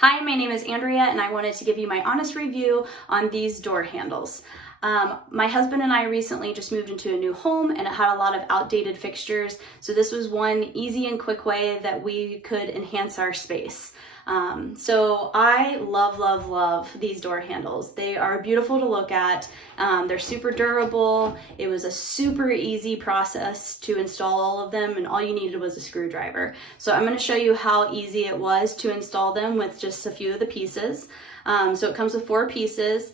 Hi, my name is Andrea and I wanted to give you my honest review on these door handles. My husband and I recently just moved into a new home and it had a lot of outdated fixtures, so this was one easy and quick way that we could enhance our space. So I love these door handles. They are beautiful to look at. They're super durable. It was a super easy process to install all of them and all you needed was a screwdriver. So I'm going to show you how easy it was to install them with just a few of the pieces. So it comes with 4 pieces.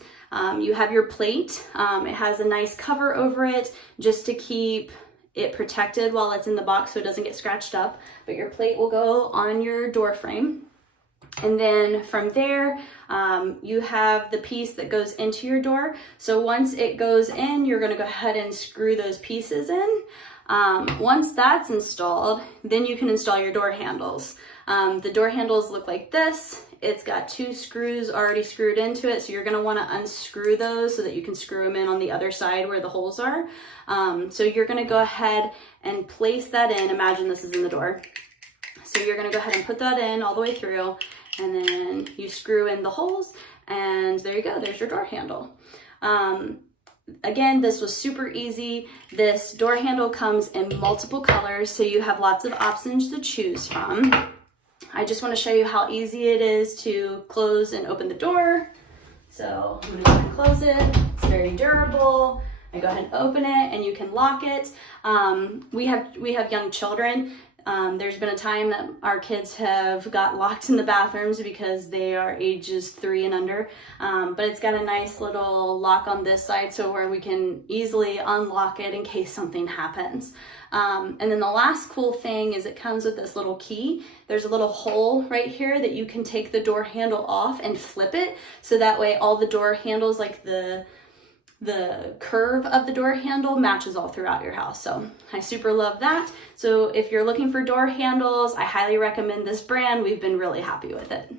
You have your plate. It has a nice cover over it just to keep it protected while it's in the box so it doesn't get scratched up. But your plate will go on your door frame. And then from there, you have the piece that goes into your door. So once it goes in, you're going to go ahead and screw those pieces in. Once that's installed, then you can install your door handles. The door handles look like this. It's got 2 screws already screwed into it, so you're going to want to unscrew those so that you can screw them in on the other side where the holes are. So you're going to go ahead and place that in. Imagine this is in the door. So you're going to go ahead and put that in all the way through, and then you screw in the holes, and there you go. There's your door handle. Again, this was super easy. This door handle comes in multiple colors, so you have lots of options to choose from. I just want to show you how easy it is to close and open the door. So I'm going to go ahead and close it. It's very durable. I go ahead and open it, and you can lock it. We have young children. There's been a time that our kids have got locked in the bathrooms because they are ages 3 and under, but it's got a nice little lock on this side so where we can easily unlock it in case something happens. And then the last cool thing is it comes with this little key. There's a little hole right here that you can take the door handle off and flip it, so that way all the door handles, like the curve of the door handle, matches all throughout your house. So I super love that. So if you're looking for door handles, I highly recommend this brand. We've been really happy with it.